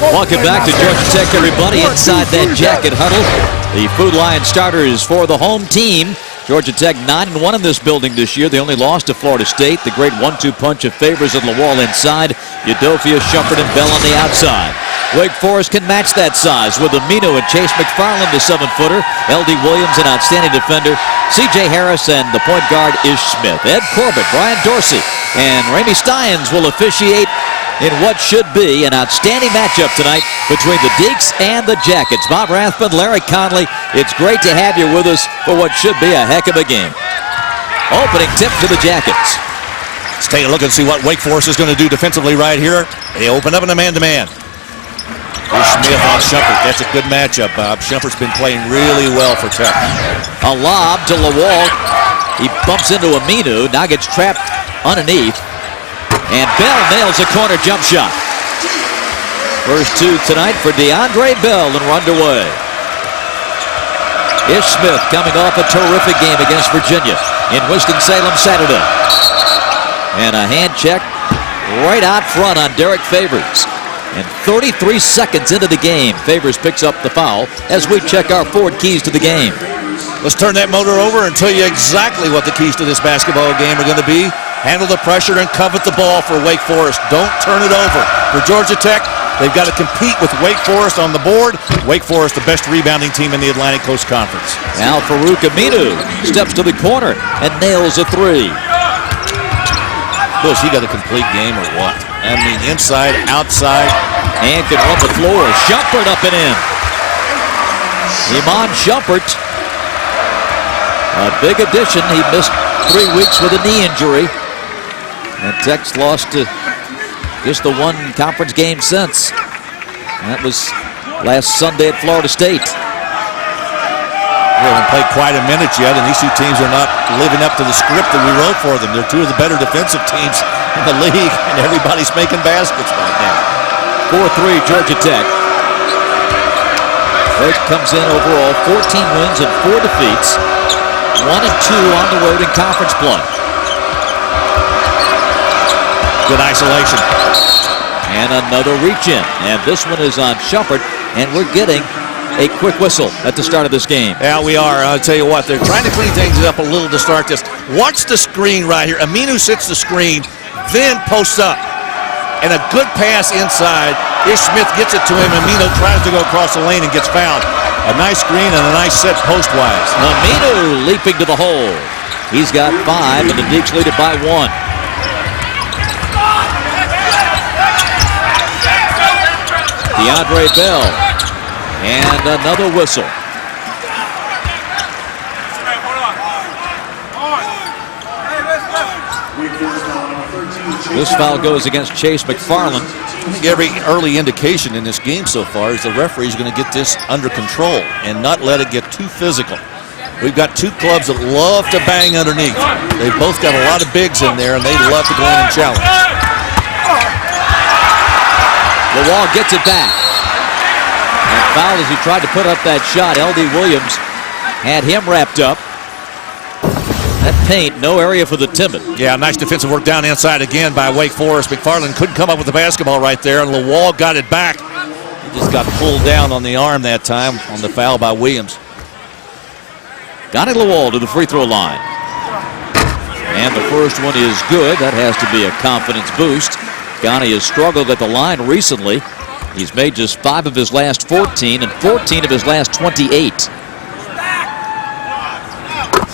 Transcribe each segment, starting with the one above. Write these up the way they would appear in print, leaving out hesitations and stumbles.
Welcome back to Georgia Tech, everybody, inside that jacket huddle. The Food Lion starters for the home team. Georgia Tech 9-1 in this building this year. They only lost to Florida State. The great 1-2 punch of Favors and Lawal inside. Udofia, Shumpert, and Bell on the outside. Wake Forest can match that size with Aminu and Chase McFarland, the 7-footer. L.D. Williams, an outstanding defender. C.J. Harris and the point guard Ish Smith. Ed Corbett, Brian Dorsey, and Ramey Steins will officiate in what should be an outstanding matchup tonight between the Deacs and the Jackets. Bob Rathbun, Larry Conley, it's great to have you with us for what should be a heck of a game. Opening tip to the Jackets. Let's take a look and see what Wake Forest is going to do defensively right here. They open up in a man-to-man. Here's Smith on Shumpert. That's a good matchup, Bob. Shumpert's been playing really well for Tech. A lob to Lawal. He bumps into Aminu, now gets trapped underneath. And Bell nails a corner jump shot. First two tonight for DeAndre Bell, and we're underway. Ish Smith coming off a terrific game against Virginia in Winston-Salem Saturday. And a hand check right out front on Derek Favors. And 33 seconds into the game, Favors picks up the foul as we check our forward keys to the game. Let's turn that motor over and tell you exactly what the keys to this basketball game are going to be. Handle the pressure and covet the ball for Wake Forest. Don't turn it over. For Georgia Tech, they've got to compete with Wake Forest on the board. Wake Forest, the best rebounding team in the Atlantic Coast Conference. Now Farouk Aminu steps to the corner and nails a three. Bush, he got a complete game or what? I mean, inside, outside. And can run the floor. Shumpert up and in. Iman Shumpert, a big addition. He missed 3 weeks with a knee injury. And Tech's lost to just the one conference game since. And that was last Sunday at Florida State. They haven't played quite a minute yet, and these two teams are not living up to the script that we wrote for them. They're two of the better defensive teams in the league, and everybody's making baskets right now. 4-3 Georgia Tech. Wake comes in overall 14 wins and 4 defeats. 1-2 on the road in conference play. Good isolation. And another reach in. And this one is on Shumpert. And we're getting a quick whistle at the start of this game. Yeah, we are. I'll tell you what, they're trying to clean things up a little to start this. Watch the screen right here. Aminu sits the screen, then posts up. And a good pass inside. Ish Smith gets it to him. Aminu tries to go across the lane and gets fouled. A nice screen and a nice set post-wise. Aminu leaping to the hole. He's got 5, and the Deacs lead it by 1. DeAndre Bell. And another whistle. This foul goes against Chase McFarland. I think every early indication in this game so far is the referee's going to get this under control and not let it get too physical. We've got two clubs that love to bang underneath. They've both got a lot of bigs in there, and they love to go in and challenge. Lawal gets it back. And fouled as he tried to put up that shot. L.D. Williams had him wrapped up. That paint, no area for the timid. Yeah, nice defensive work down inside again by Wake Forest. McFarland couldn't come up with the basketball right there, and Lawal got it back. He just got pulled down on the arm that time on the foul by Williams. Donnie Lawal to the free throw line. And the first one is good. That has to be a confidence boost. Ghani has struggled at the line recently. He's made just 5 of his last 14 and 14 of his last 28.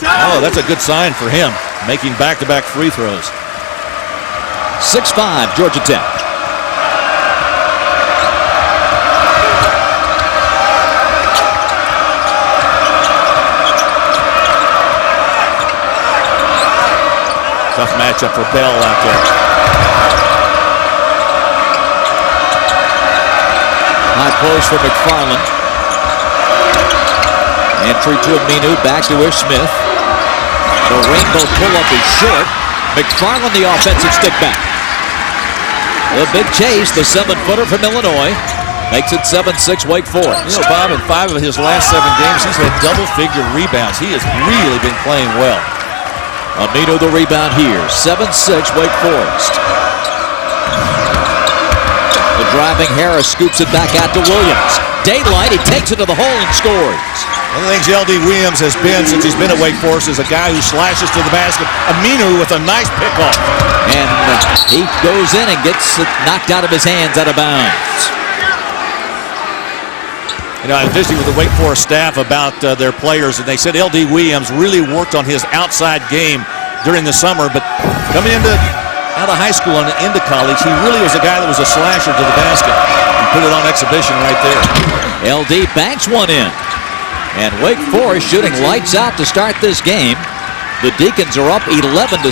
Oh, that's a good sign for him, making back-to-back free throws. 6-5 Georgia Tech. Tough matchup for Bell out there. High post for McFarland. Entry to Aminu, back to Ish Smith. The rainbow pull-up is short. McFarland the offensive stick back. The big chase, the 7-footer from Illinois. Makes it 7-6 Wake Forest. You know, Bob, in 5 of his last 7 games, he's had double-figure rebounds. He has really been playing well. Aminu the rebound here. 7-6 Wake Forest. The driving Harris scoops it back out to Williams. Daylight, he takes it to the hole and scores. One of the things LD Williams has been since he's been at Wake Forest is a guy who slashes to the basket. Aminu with a nice pickoff. And he goes in and gets it knocked out of his hands, out of bounds. You know, I was visiting with the Wake Forest staff about their players, and they said LD Williams really worked on his outside game during the summer, but coming out of high school and into college, he really was a guy that was a slasher to the basket. He put it on exhibition right there. LD banks one in. And Wake Forest shooting lights out to start this game. The Deacons are up 11-6.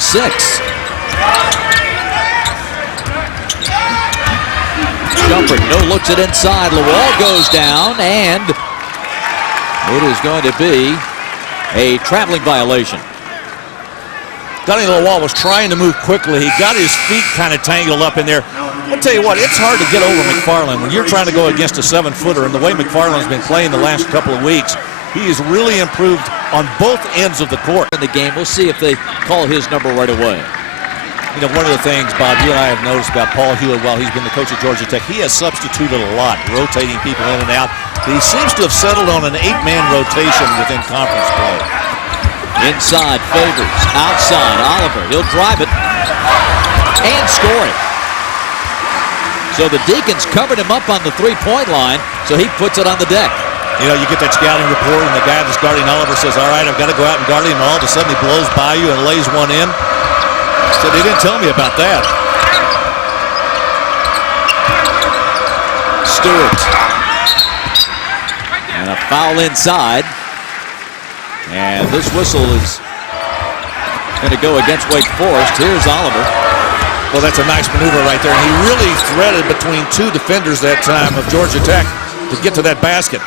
Shumpert no looks it inside. Lawal goes down, and it is going to be a traveling violation. Donnie Lawal was trying to move quickly. He got his feet kind of tangled up in there. I'll tell you what, it's hard to get over McFarland when you're trying to go against a 7-footer, and the way McFarland's been playing the last couple of weeks, he has really improved on both ends of the court. In the game, we'll see if they call his number right away. You know, one of the things, Bob, you and I have noticed about Paul Hewitt while he's been the coach at Georgia Tech, he has substituted a lot, rotating people in and out. He seems to have settled on an 8-man rotation within conference play. Inside, Favors. Outside, Oliver. He'll drive it and score it. So the Deacons covered him up on the three-point line, so he puts it on the deck. You know, you get that scouting report, and the guy that's guarding Oliver says, all right, I've got to go out and guard him, and all of a sudden he blows by you and lays one in. So they didn't tell me about that. Stewart. And a foul inside. And this whistle is going to go against Wake Forest. Here's Oliver. Well, that's a nice maneuver right there. And he really threaded between two defenders that time of Georgia Tech to get to that basket.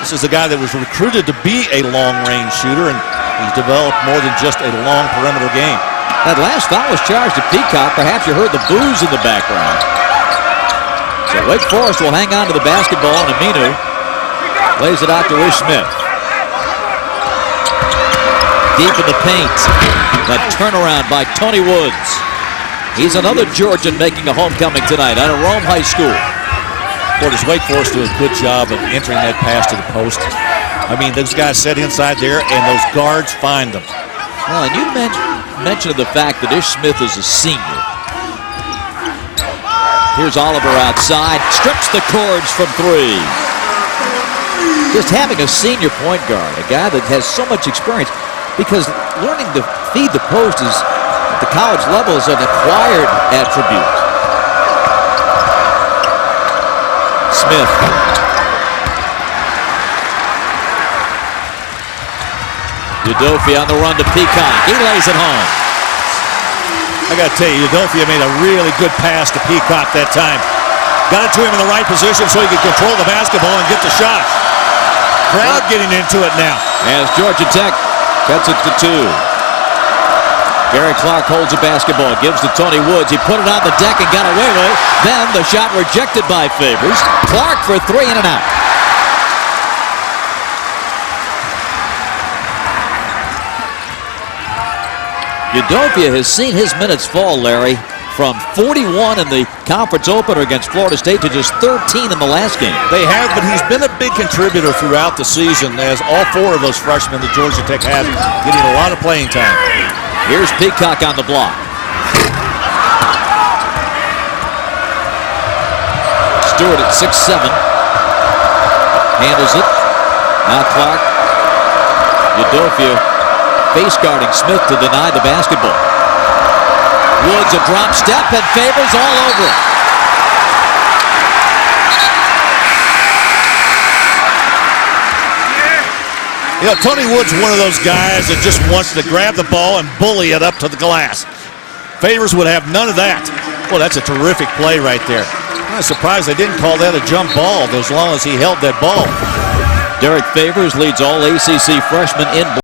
This is a guy that was recruited to be a long-range shooter, and he's developed more than just a long perimeter game. That last foul was charged to Peacock. Perhaps you heard the boos in the background. So Wake Forest will hang on to the basketball, and Aminu lays it out to Ish Smith. Deep in the paint. That turnaround by Tony Woods. He's another Georgian making a homecoming tonight out of Rome High School. Boy, does Wake Forest do a good job of entering that pass to the post. I mean, those guys set inside there, and those guards find them. Well, and you mentioned the fact that Ish Smith is a senior. Here's Oliver outside, strips the cords from three. Just having a senior point guard, a guy that has so much experience, because learning to feed the post is, at the college level, is an acquired attribute. Smith. Udofia on the run to Peacock. He lays it home. I got to tell you, Udofia made a really good pass to Peacock that time. Got it to him in the right position so he could control the basketball and get the shot. Crowd getting into it now. As Georgia Tech cuts it to 2. Gary Clark holds the basketball, gives to Tony Woods. He put it on the deck and got away with it. Then the shot rejected by Favors. Clark for 3 in and out. Udofia has seen his minutes fall, Larry, from 41 in the conference opener against Florida State to just 13 in the last game. They have, but he's been a big contributor throughout the season, as all 4 of those freshmen that Georgia Tech has getting a lot of playing time. Here's Peacock on the block. Stewart at 6'7". Handles it. Now Clark. Udofia face guarding Smith to deny the basketball. Woods a drop step and Favors all over it. You know, Tony Woods is one of those guys that just wants to grab the ball and bully it up to the glass. Favors would have none of that. Well, that's a terrific play right there. I'm surprised they didn't call that a jump ball as long as he held that ball. Derek Favors leads all ACC freshmen in